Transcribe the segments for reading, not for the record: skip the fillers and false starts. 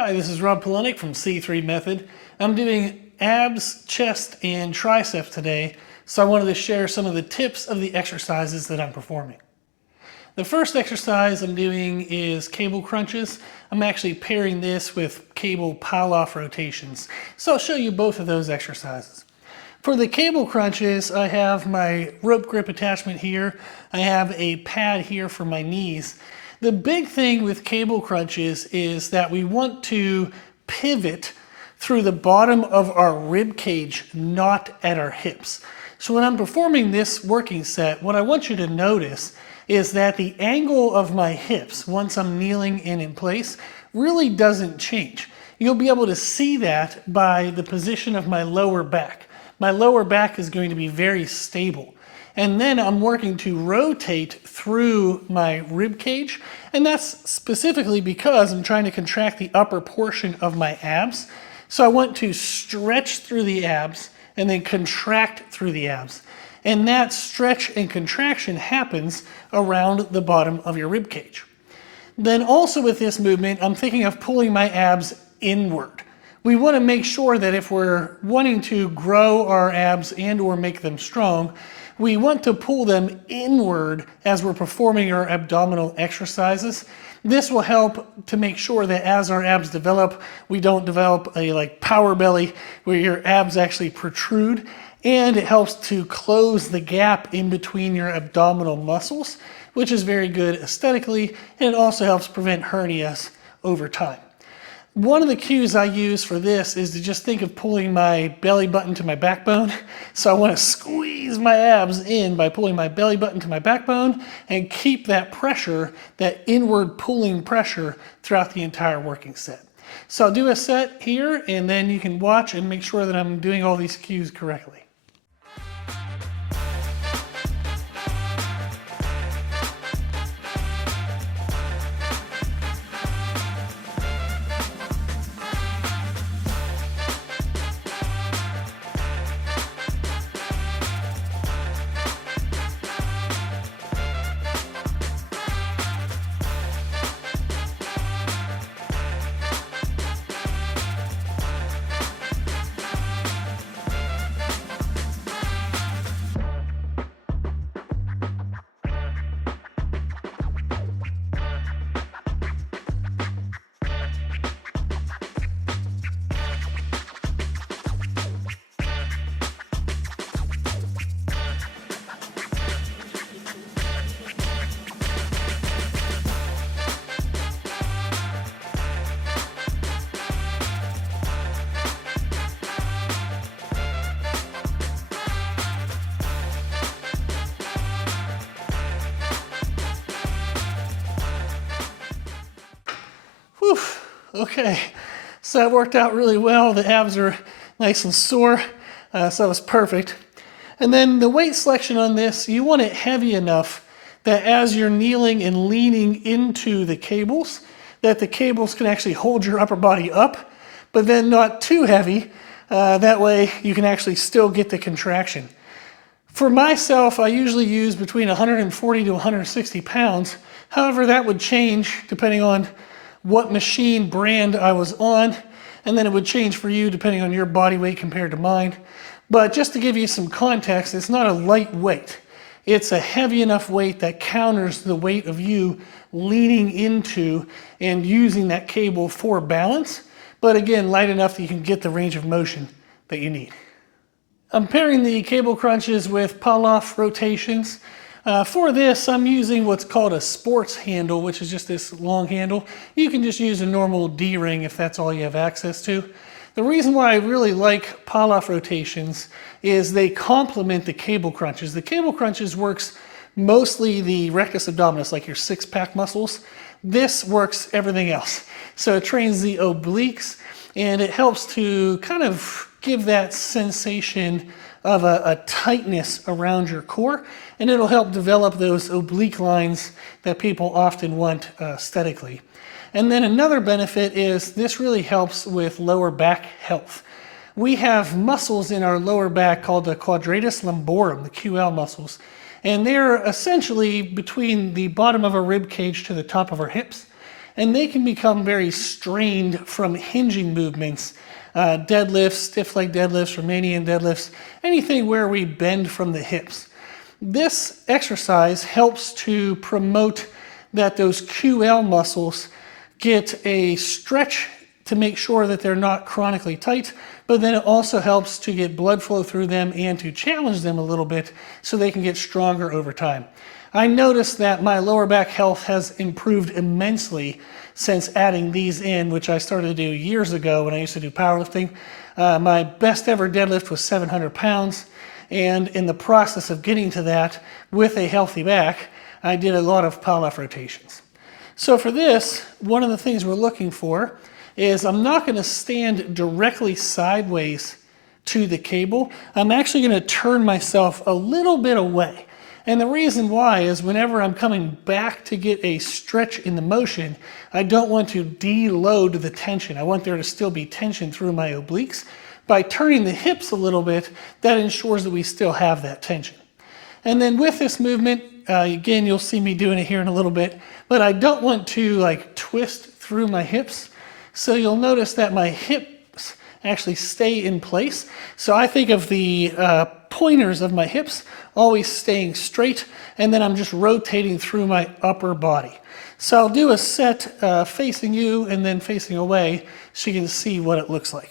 Hi, this is Polenik from C3 Method. I'm doing abs, chest, and triceps today, so I wanted to share some of the tips of the exercises that I'm performing. The first exercise I'm doing is cable crunches. I'm actually pairing this with cable Pallof rotations, so I'll show you both of those exercises. For the cable crunches, I have my rope grip attachment here. I have a pad here for my knees. The big thing with cable crunches is that we want to pivot through the bottom of our rib cage, not at our hips. So when I'm performing this working set, what I want you to notice is that the angle of my hips, once I'm kneeling and in place, really doesn't change. You'll be able to see that by the position of my lower back. My lower back is going to be very stable. And then I'm working to rotate through my rib cage. And that's specifically because I'm trying to contract the upper portion of my abs. So I want to stretch through the abs and then contract through the abs. And that stretch and contraction happens around the bottom of your rib cage. Then also with this movement, I'm thinking of pulling my abs inward. We want to make sure that if we're wanting to grow our abs and or make them strong, we want to pull them inward as we're performing our abdominal exercises. This will help to make sure that as our abs develop, we don't develop a power belly where your abs actually protrude, and it helps to close the gap in between your abdominal muscles, which is very good aesthetically, and it also helps prevent hernias over time. One of the cues I use for this is to just think of pulling my belly button to my backbone. So I want to squeeze my abs in by pulling my belly button to my backbone and keep that pressure, that inward pulling pressure throughout the entire working set. So I'll do a set here and then you can watch and make sure that I'm doing all these cues correctly. Whew, okay, so that worked out really well. The abs are nice and sore, so that was perfect. And then the weight selection on this, you want it heavy enough that as you're kneeling and leaning into the cables, that the cables can actually hold your upper body up, but then not too heavy. That way you can actually still get the contraction. For myself, I usually use between 140 to 160 pounds. However, that would change depending on what machine brand I was on, and then it would change for you depending on your body weight compared to mine. But just to give you some context, it's not a light weight. It's a heavy enough weight that counters the weight of you leaning into and using that cable for balance, but again, light enough that you can get the range of motion that you need. I'm pairing the cable crunches with Pallof rotations. For this, I'm using what's called a sports handle, which is just this long handle. You can just use a normal D-ring if that's all you have access to. The reason why I really like Pallof rotations is they complement the cable crunches. The cable crunches works mostly the rectus abdominis, like your six-pack muscles. This works everything else. So it trains the obliques, and it helps to kind of give that sensation of a tightness around your core, and it'll help develop those oblique lines that people often want aesthetically. And then another benefit is this really helps with lower back health. We have muscles in our lower back called the quadratus lumborum, the QL muscles, and they're essentially between the bottom of our rib cage to the top of our hips. and they can become very strained from hinging movements, deadlifts, stiff leg deadlifts, Romanian deadlifts, anything where we bend from the hips. This exercise helps to promote that those QL muscles get a stretch to make sure that they're not chronically tight, but then it also helps to get blood flow through them and to challenge them a little bit so they can get stronger over time. I noticed that my lower back health has improved immensely since adding these in, which I started to do years ago when I used to do powerlifting. My best ever deadlift was 700 pounds, and in the process of getting to that with a healthy back, I did a lot of Pallof rotations. So for this, one of the things we're looking for is I'm not going to stand directly sideways to the cable. I'm actually going to turn myself a little bit away. And the reason why is whenever I'm coming back to get a stretch in the motion, I don't want to deload the tension. I want there to still be tension through my obliques. By turning the hips a little bit, that ensures that we still have that tension. And then with this movement, again, you'll see me doing it here in a little bit, but I don't want to like twist through my hips. So you'll notice that my hips actually stay in place. So I think of the pointers of my hips always staying straight, and then I'm just rotating through my upper body. So I'll do a set facing you and then facing away so you can see what it looks like.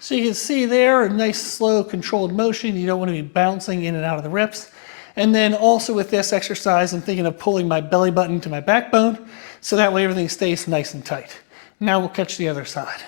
So you can see there, a nice slow controlled motion. You don't want to be bouncing in and out of the reps. And then also with this exercise, I'm thinking of pulling my belly button to my backbone, so that way everything stays nice and tight. Now we'll catch the other side.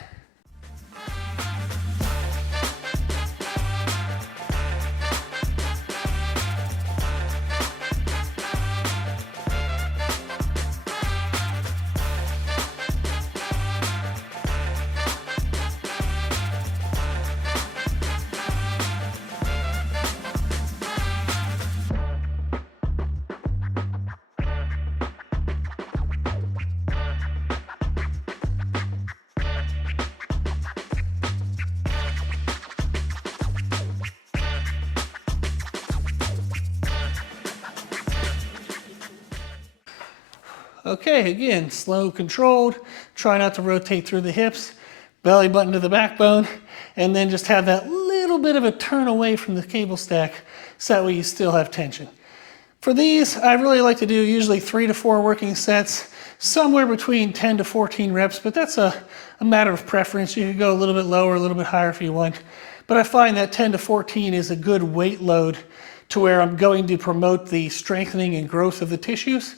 Okay, again, slow, controlled. Try not to rotate through the hips, belly button to the backbone, and then just have that little bit of a turn away from the cable stack so that way you still have tension. For these, I really like to do usually 3 to 4 working sets, somewhere between 10 to 14 reps, but that's a matter of preference. You could go a little bit lower, a little bit higher if you want. But I find that 10 to 14 is a good weight load to where I'm going to promote the strengthening and growth of the tissues.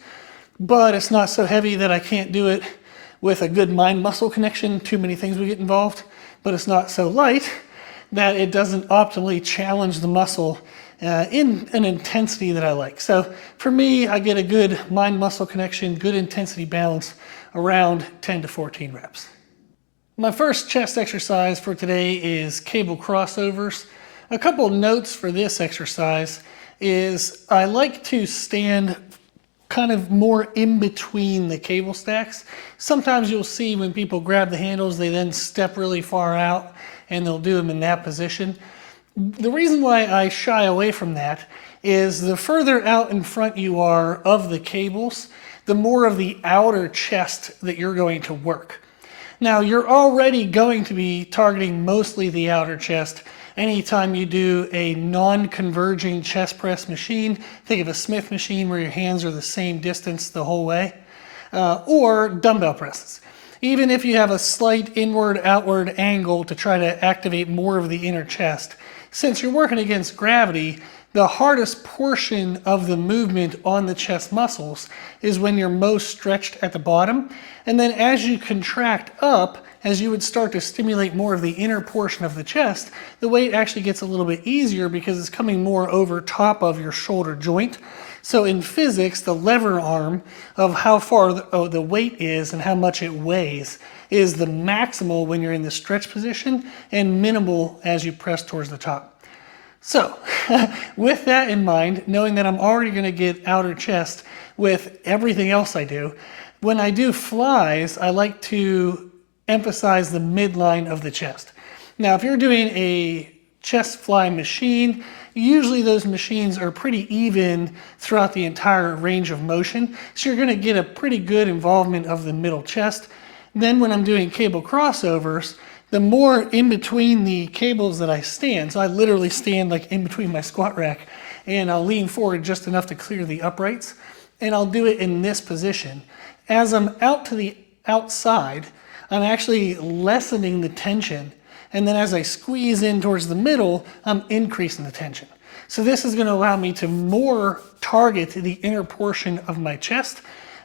But it's not so heavy that I can't do it with a good mind-muscle connection. Too many things would get involved. But it's not so light that it doesn't optimally challenge the muscle in an intensity that I like. So for me, I get a good mind-muscle connection, good intensity balance around 10 to 14 reps. My first chest exercise for today is cable crossovers. A couple notes for this exercise is I like to stand kind of more in between the cable stacks. Sometimes you'll see when people grab the handles, they then step really far out and they'll do them in that position. The reason why I shy away from that is the further out in front you are of the cables, the more of the outer chest that you're going to work. Now, you're already going to be targeting mostly the outer chest anytime you do a non-converging chest press machine. Think of a Smith machine where your hands are the same distance the whole way, or dumbbell presses. Even if you have a slight inward-outward angle to try to activate more of the inner chest, since you're working against gravity, The hardest portion of the movement on the chest muscles is when you're most stretched at the bottom. And then as you contract up, as you would start to stimulate more of the inner portion of the chest, the weight actually gets a little bit easier because it's coming more over top of your shoulder joint. So in physics, the lever arm of how far the weight is and how much it weighs is the maximal when you're in the stretch position and minimal as you press towards the top. So with that in mind, knowing that I'm already going to get outer chest with everything else I do, when I do flies, I like to emphasize the midline of the chest. Now, if you're doing a chest fly machine, usually those machines are pretty even throughout the entire range of motion, so you're going to get a pretty good involvement of the middle chest. Then when I'm doing cable crossovers, the more in between the cables that I stand, so I literally stand like in between my squat rack, and I'll lean forward just enough to clear the uprights, and I'll do it in this position. As I'm out to the outside, I'm actually lessening the tension, and then as I squeeze in towards the middle, I'm increasing the tension. So this is going to allow me to more target the inner portion of my chest.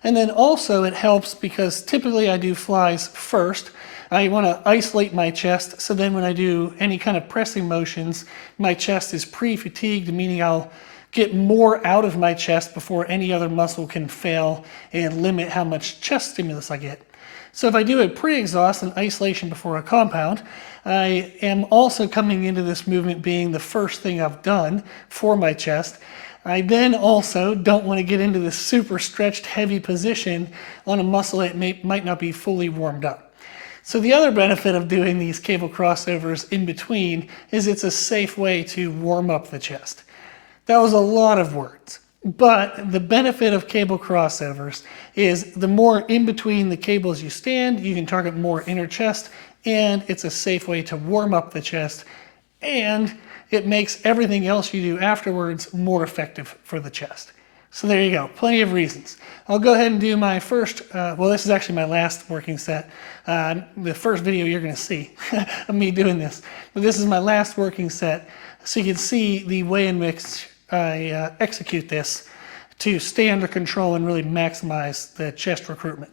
And then also it helps because typically I do flies first. I want to isolate my chest, so then when I do any kind of pressing motions, my chest is pre-fatigued, meaning I'll get more out of my chest before any other muscle can fail and limit how much chest stimulus I get. So if I do a pre-exhaust and isolation before a compound, I am also coming into this movement being the first thing I've done for my chest. I then also don't want to get into this super stretched heavy position on a muscle that might not be fully warmed up. So the other benefit of doing these cable crossovers in between is it's a safe way to warm up the chest. That was a lot of words. But the benefit of cable crossovers is the more in between the cables you stand, you can target more inner chest, and it's a safe way to warm up the chest, and it makes everything else you do afterwards more effective for the chest. So there you go, plenty of reasons. I'll go ahead and do my first, well, this is actually my last working set. The first video you're gonna see of me doing this. But this is my last working set, so you can see the way in which I execute this to stay under control and really maximize the chest recruitment.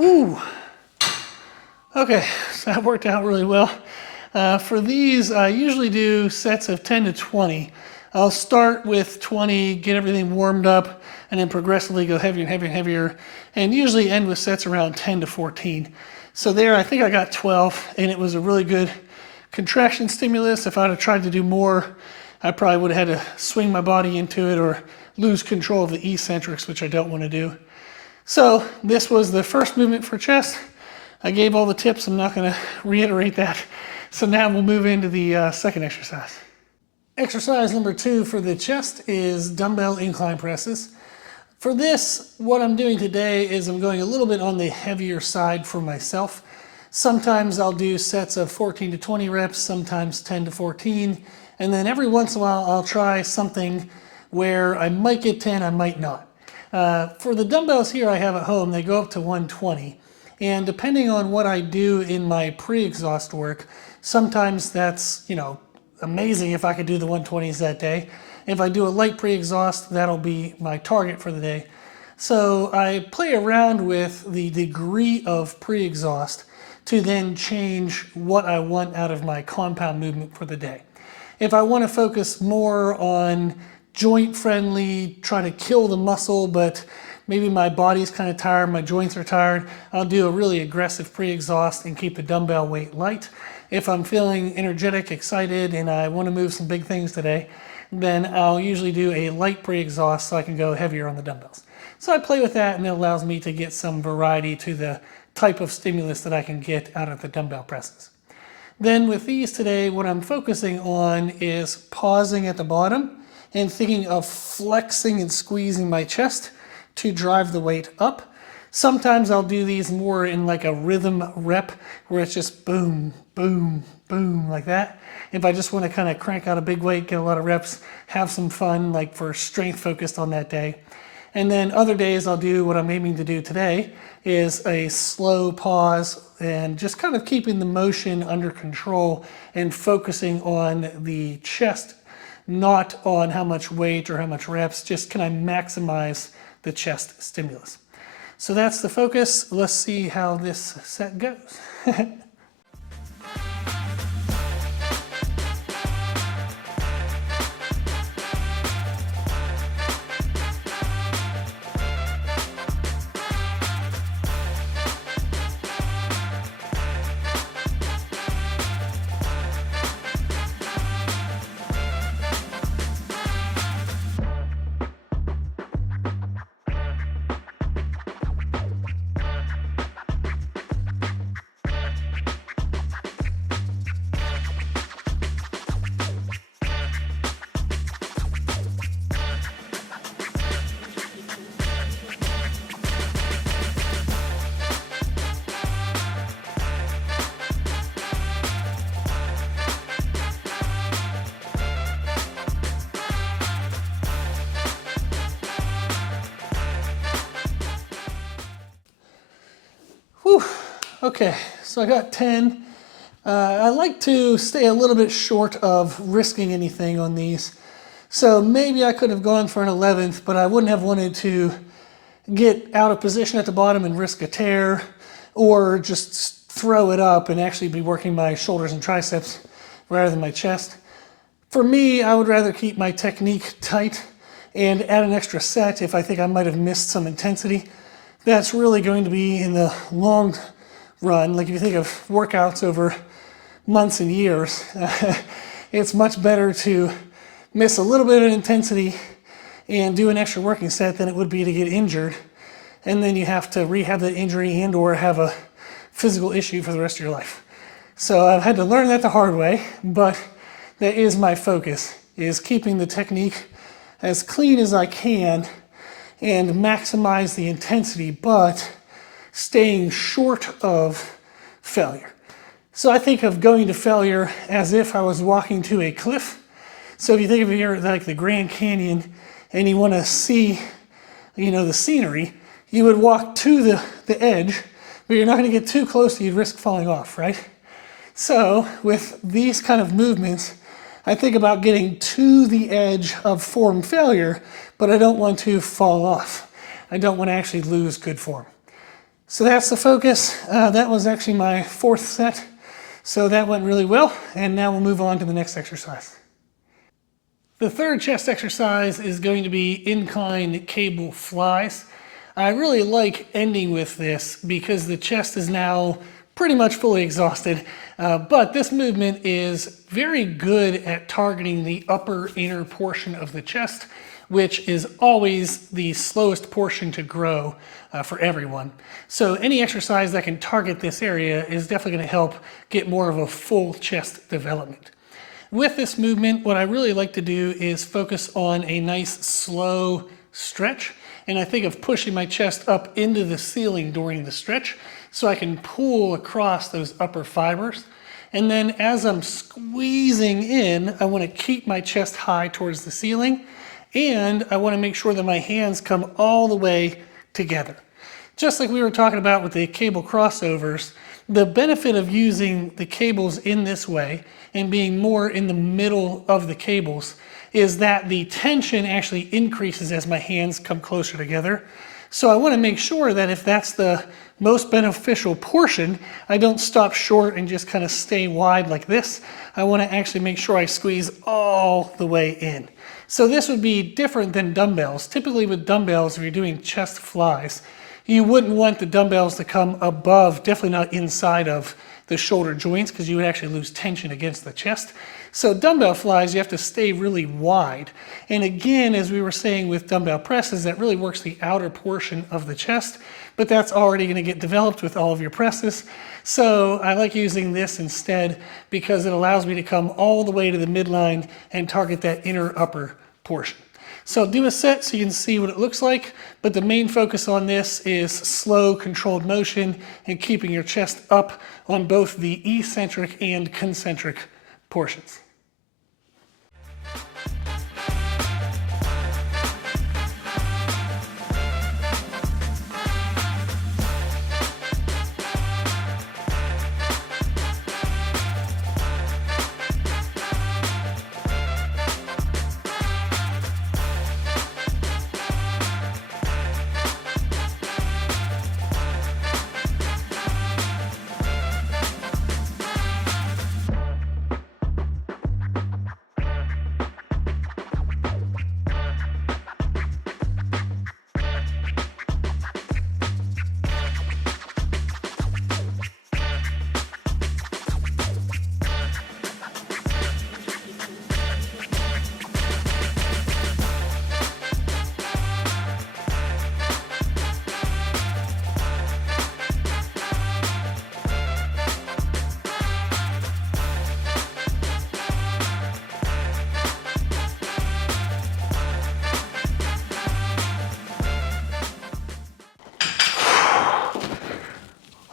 Whew. Okay, so that worked out really well. For these, I usually do sets of 10 to 20. I'll start with 20, get everything warmed up, and then progressively go heavier and heavier and heavier, and usually end with sets around 10 to 14. So there, I think I got 12, and it was a really good contraction stimulus. If I'd have tried to do more, I probably would have had to swing my body into it or lose control of the eccentrics, which I don't want to do. So this was the first movement for chest. I gave all the tips. I'm not going to reiterate that. So now we'll move into the second exercise. Exercise number 2 for the chest is dumbbell incline presses. For this, what I'm doing today is I'm going a little bit on the heavier side for myself. Sometimes I'll do sets of 14 to 20 reps, sometimes 10 to 14. And then every once in a while, I'll try something where I might get 10, I might not. For the dumbbells here I have at home, they go up to 120. And depending on what I do in my pre-exhaust work, sometimes that's, amazing if I could do the 120s that day. If I do a light pre-exhaust, that'll be my target for the day. So I play around with the degree of pre-exhaust to then change what I want out of my compound movement for the day. If I want to focus more on joint friendly, try to kill the muscle, but maybe my body's kind of tired, my joints are tired, I'll do a really aggressive pre-exhaust and keep the dumbbell weight light. If I'm feeling energetic, excited, and I want to move some big things today, then I'll usually do a light pre-exhaust so I can go heavier on the dumbbells. So I play with that, and it allows me to get some variety to the type of stimulus that I can get out of the dumbbell presses. Then with these today, what I'm focusing on is pausing at the bottom and thinking of flexing and squeezing my chest to drive the weight up. Sometimes I'll do these more in like a rhythm rep where it's just boom, boom, boom, like that. If I just want to kind of crank out a big weight, get a lot of reps, have some fun, like for strength focused on that day. And then other days I'll do what I'm aiming to do today is a slow pause and just kind of keeping the motion under control and focusing on the chest, not on how much weight or how much reps, just can I maximize the chest stimulus. So that's the focus. Let's see how this set goes. Whew. Okay, so I got 10. I like to stay a little bit short of risking anything on these. So maybe I could have gone for an 11th, but I wouldn't have wanted to get out of position at the bottom and risk a tear, or just throw it up and actually be working my shoulders and triceps rather than my chest. For me, I would rather keep my technique tight and add an extra set if I think I might have missed some intensity. That's really going to be in the long run. Like if you think of workouts over months and years, it's much better to miss a little bit of intensity and do an extra working set than it would be to get injured. And then you have to rehab that injury and or have a physical issue for the rest of your life. So I've had to learn that the hard way, but that is my focus, is keeping the technique as clean as I can and maximize the intensity, but staying short of failure. So I think of going to failure as if I was walking to a cliff. So if you think of it like the Grand Canyon and you want to see, the scenery, you would walk to the edge, but you're not going to get too close so you'd risk falling off, right? So with these kind of movements, I think about getting to the edge of form failure, but I don't want to fall off. I don't want to actually lose good form. So that's the focus. That was actually my 4th set. So that went really well. And now we'll move on to the next exercise. The 3rd chest exercise is going to be incline cable flies. I really like ending with this because the chest is now pretty much fully exhausted, but this movement is very good at targeting the upper inner portion of the chest, which is always the slowest portion to grow for everyone. So any exercise that can target this area is definitely going to help get more of a full chest development. With this movement, what I really like to do is focus on a nice slow stretch, and I think of pushing my chest up into the ceiling during the stretch so I can pull across those upper fibers. And then as I'm squeezing in, I want to keep my chest high towards the ceiling, and I want to make sure that my hands come all the way together. Just like we were talking about with the cable crossovers, the benefit of using the cables in this way and being more in the middle of the cables is that the tension actually increases as my hands come closer together. So I want to make sure that if that's the most beneficial portion, I don't stop short and just kind of stay wide like this. I want to actually make sure I squeeze all the way in. So this would be different than dumbbells. Typically with dumbbells, if you're doing chest flies, you wouldn't want the dumbbells to come above, definitely not inside of the shoulder joints, because you would actually lose tension against the chest. So dumbbell flies, you have to stay really wide. And again, as we were saying with dumbbell presses, that really works the outer portion of the chest, but that's already going to get developed with all of your presses. So I like using this instead because it allows me to come all the way to the midline and target that inner upper portion. So do a set so you can see what it looks like, but the main focus on this is slow, controlled motion and keeping your chest up on both the eccentric and concentric portions.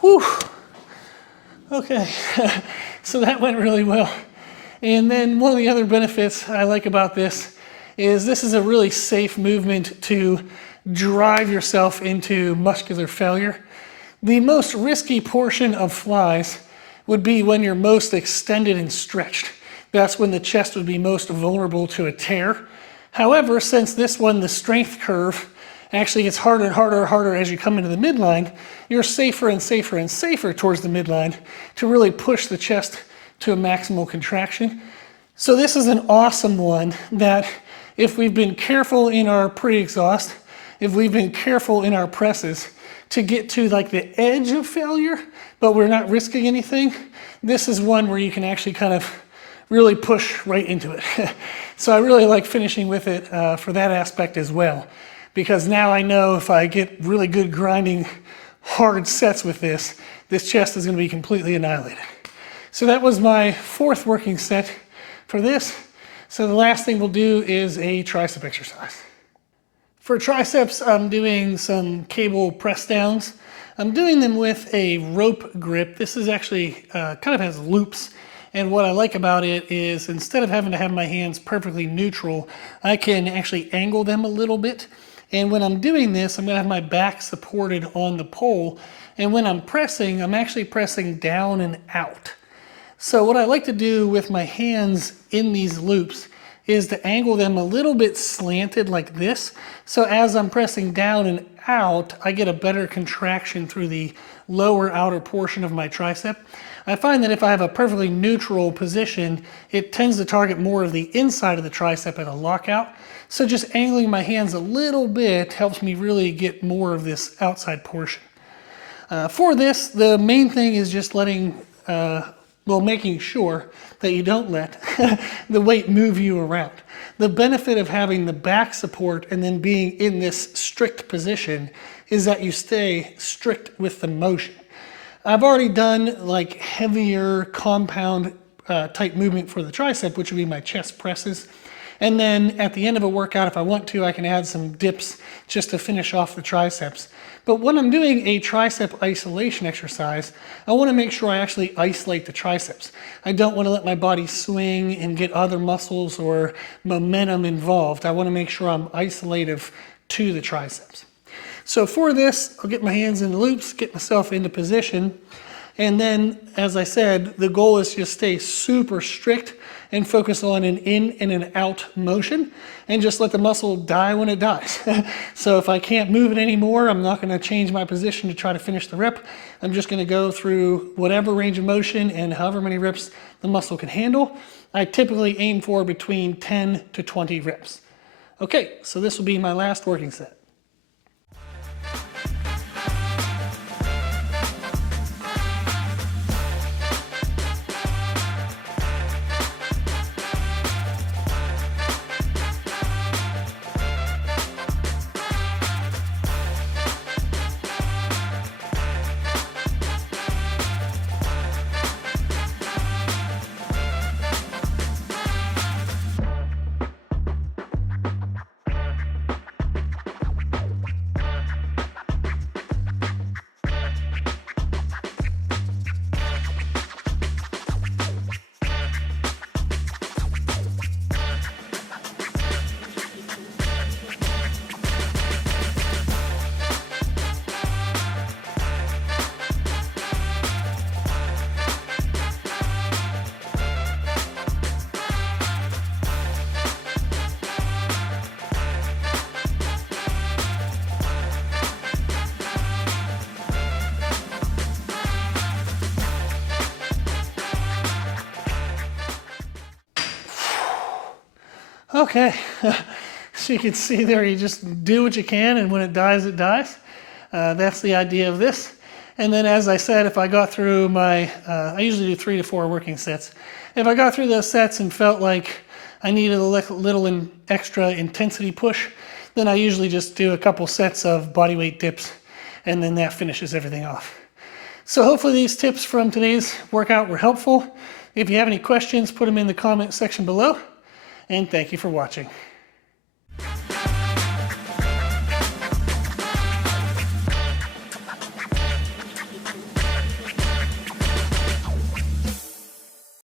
Whew. Okay, so that went really well. And then one of the other benefits I like about this is a really safe movement to drive yourself into muscular failure. The most risky portion of flies would be when you're most extended and stretched. That's when the chest would be most vulnerable to a tear. However, since this one, the strength curve, actually gets harder and harder and harder as you come into the midline, you're safer and safer and safer towards the midline to really push the chest to a maximal contraction. So this is an awesome one that if we've been careful in our pre-exhaust, if we've been careful in our presses to get to like the edge of failure, but we're not risking anything, this is one where you can actually kind of really push right into it. So I really like finishing with it for that aspect as well, because now I know if I get really good grinding hard sets with this, this chest is going to be completely annihilated. So that was my fourth working set for this. So the last thing we'll do is a tricep exercise. For triceps, I'm doing some cable press downs. I'm doing them with a rope grip. This is actually kind of has loops. And what I like about it is instead of having to have my hands perfectly neutral, I can actually angle them a little bit. And when I'm doing this, I'm going to have my back supported on the pole. And when I'm pressing, I'm actually pressing down and out. So what I like to do with my hands in these loops is to angle them a little bit slanted like this. So as I'm pressing down and out, I get a better contraction through the lower outer portion of my tricep. I find that if I have a perfectly neutral position, it tends to target more of the inside of the tricep at a lockout. So just angling my hands a little bit helps me really get more of this outside portion. For this, the main thing is just making sure that you don't let the weight move you around. The benefit of having the back support and then being in this strict position is that you stay strict with the motion. I've already done like heavier compound type movement for the tricep, which would be my chest presses. And then at the end of a workout, if I want to, I can add some dips just to finish off the triceps. But when I'm doing a tricep isolation exercise, I want to make sure I actually isolate the triceps. I don't want to let my body swing and get other muscles or momentum involved. I want to make sure I'm isolative to the triceps. So for this, I'll get my hands in the loops, get myself into position. And then, as I said, the goal is to just stay super strict and focus on an in and an out motion and just let the muscle die when it dies. So if I can't move it anymore, I'm not gonna change my position to try to finish the rep. I'm just gonna go through whatever range of motion and however many reps the muscle can handle. I typically aim for between 10 to 20 reps. Okay, so this will be my last working set. Okay, so you can see there, you just do what you can, and when it dies, it dies. That's the idea of this. And then, as I said, if I got through my, I usually do 3 to 4 working sets. If I got through those sets and felt like I needed a little extra intensity push, then I usually just do a couple sets of bodyweight dips, and then that finishes everything off. So hopefully these tips from today's workout were helpful. If you have any questions, put them in the comment section below. And thank you for watching.